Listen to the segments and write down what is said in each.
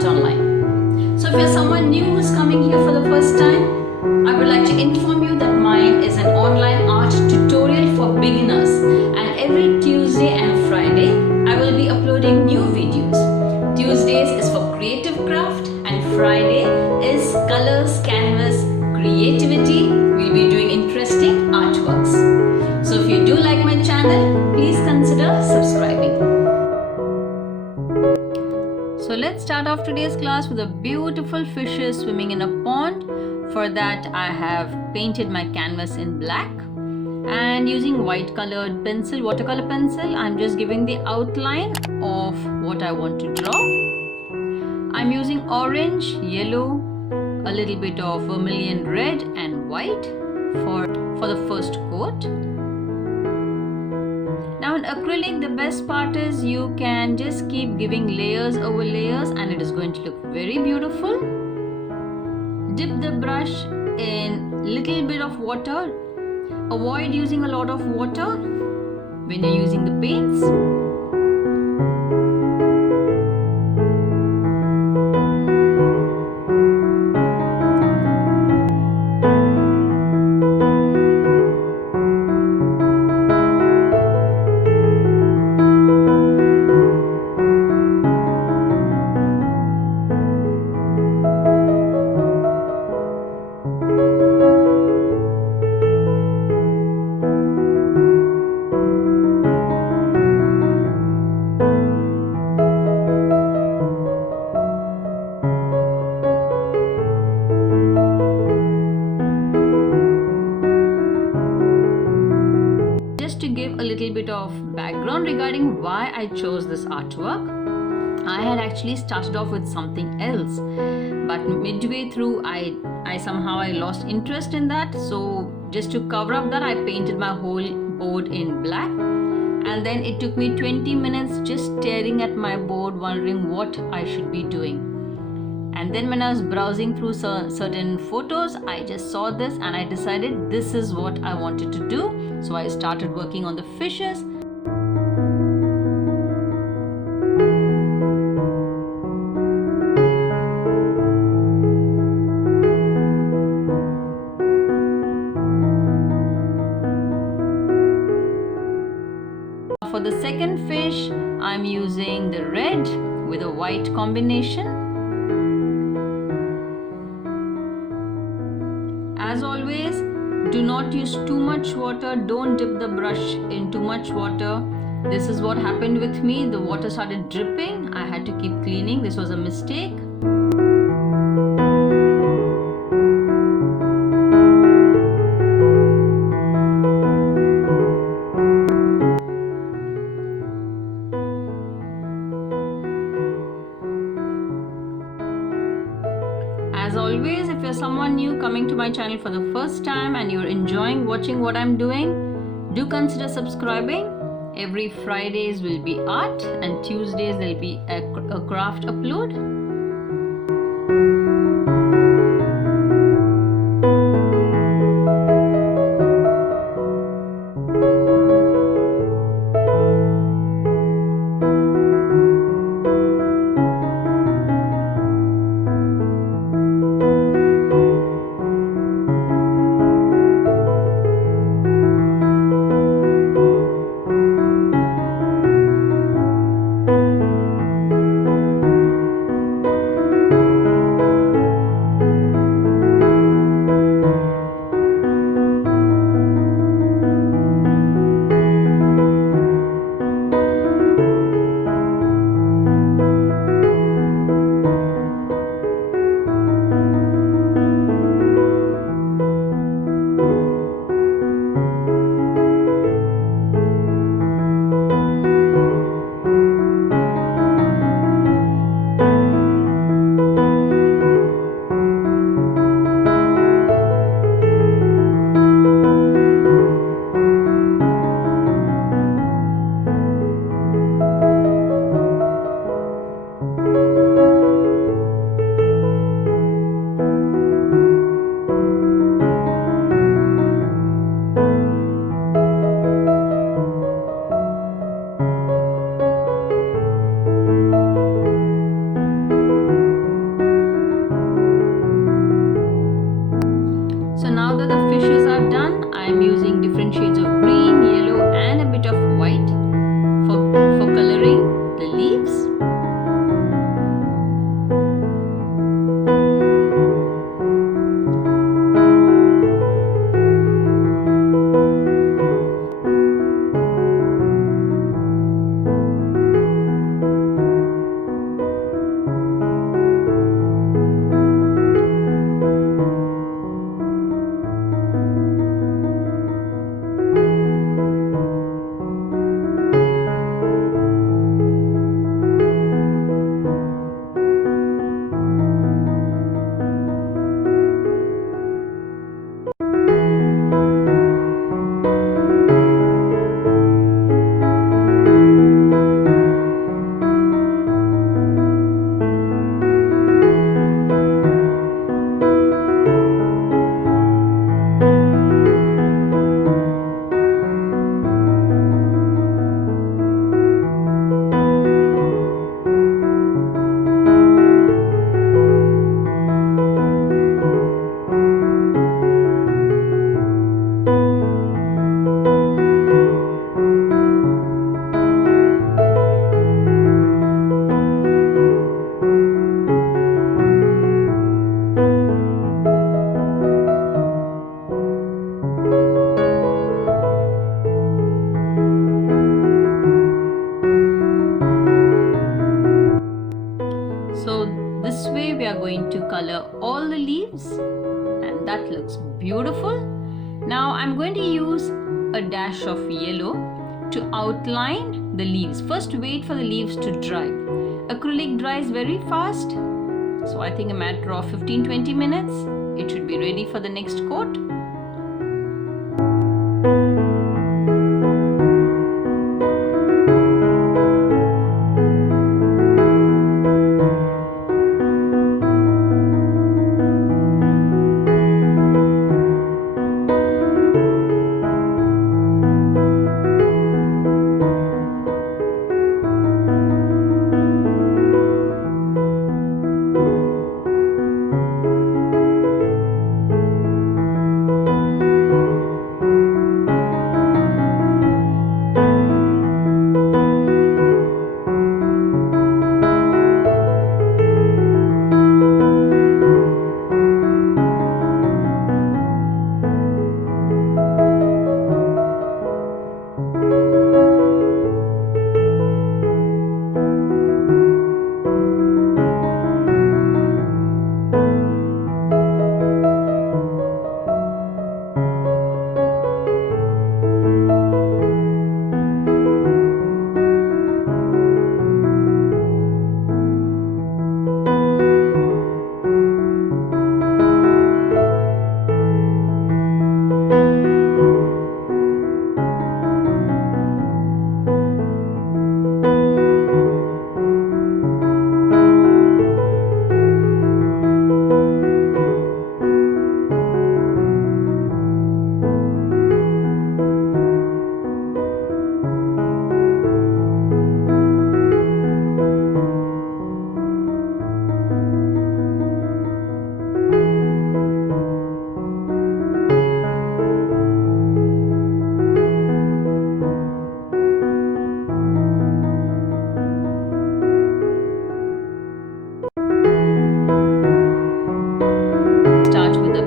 Artonline. So if you're someone new who's coming here for the first time, I would like to inform you that mine is an online art tutorial for beginners, and every Tuesday and Friday I will be uploading new videos. Tuesdays is for creative craft and Friday is colors, canvas, creativity. We'll be doing interesting artworks. So if you do like my channel, please consider subscribing. So let's start off today's class with a beautiful fishes swimming in a pond. For that I have painted my canvas in black, and using white colored pencil, watercolor pencil, I'm just giving the outline of what I want to draw. I'm using orange, yellow, a little bit of vermilion red and white for the first coat. Now in acrylic, the best part is you can just keep giving layers over layers and it is going to look very beautiful. Dip the brush in little bit of water. Avoid using a lot of water when you're using the paints. To give a little bit of background regarding why I chose this artwork, I had actually started off with something else, but midway through I somehow lost interest in that. So just to cover up that, I painted my whole board in black, and then it took me 20 minutes just staring at my board wondering what I should be doing. And then when I was browsing through certain photos, I just saw this and I decided this is what I wanted to do. So I started working on the fishes. For the second fish, I'm using the red with a white combination. As always, do not use too much water. Don't dip the brush in too much water. This is what happened with me. The water started dripping. I had to keep cleaning. This was a mistake. As always, if you're someone new coming to my channel for the first time and you're enjoying watching what I'm doing, do consider subscribing. Every Fridays will be art and Tuesdays there'll be a craft upload. So this way we are going to color all the leaves, and that looks beautiful. Now I'm going to use a dash of yellow to outline the leaves. First wait for the leaves to dry. Acrylic dries very fast, so I think a matter of 15-20 minutes it should be ready for the next coat.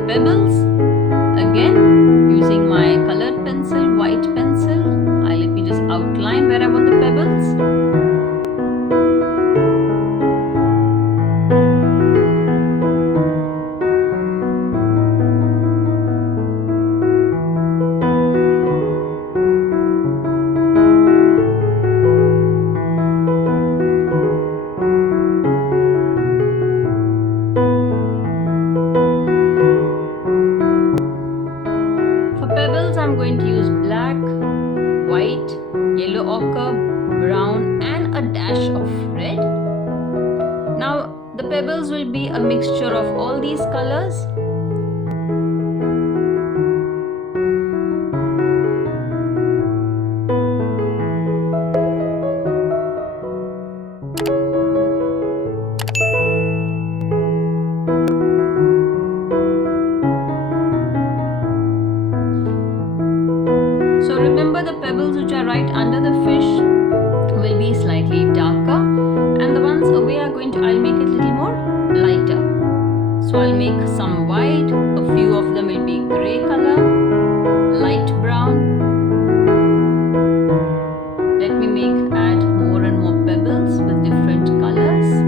Pebbles. Again, using my colored pencil, white pencil, let me just outline where I want the pebbles. I'm going to use black, white, yellow ochre, brown and a dash of red. Now the pebbles will be a mixture of all these colors. So remember, the pebbles which are right under the fish will be slightly darker, and the ones away are I'll make it a little more lighter. So I'll make some white, a few of them will be grey color, light brown. Let me add more and more pebbles with different colors.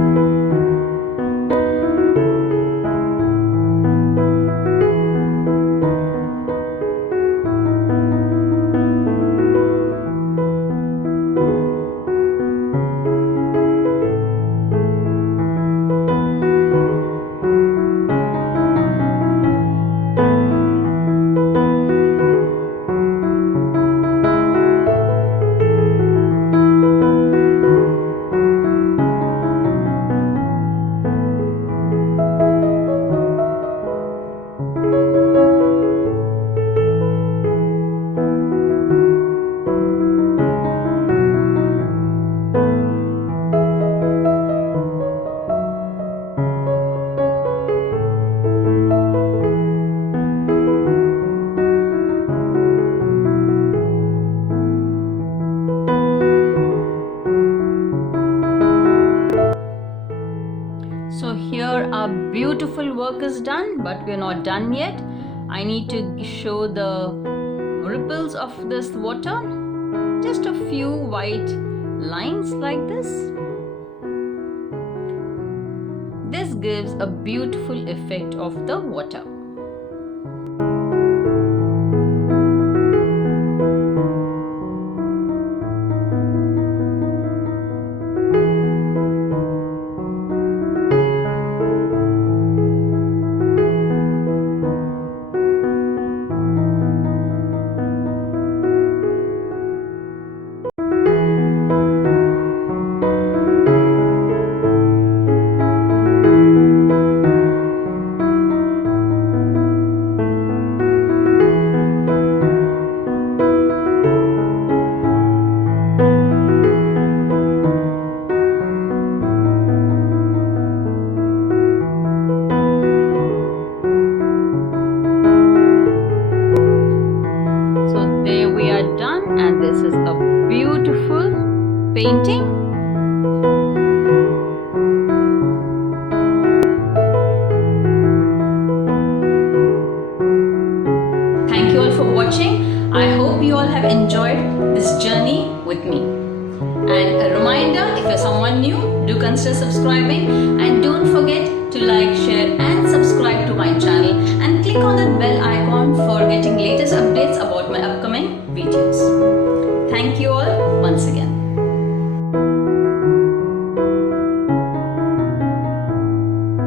So here our beautiful work is done, but we're not done yet. I need to show the ripples of this water. Just a few white lines like this. This gives a beautiful effect of the water. There we are done, and this is a beautiful painting. Thank you all for watching. I hope you all have enjoyed this journey with me. And a reminder, if you're someone new, do consider subscribing, and don't forget to like, share and subscribe to my channel, and click on that bell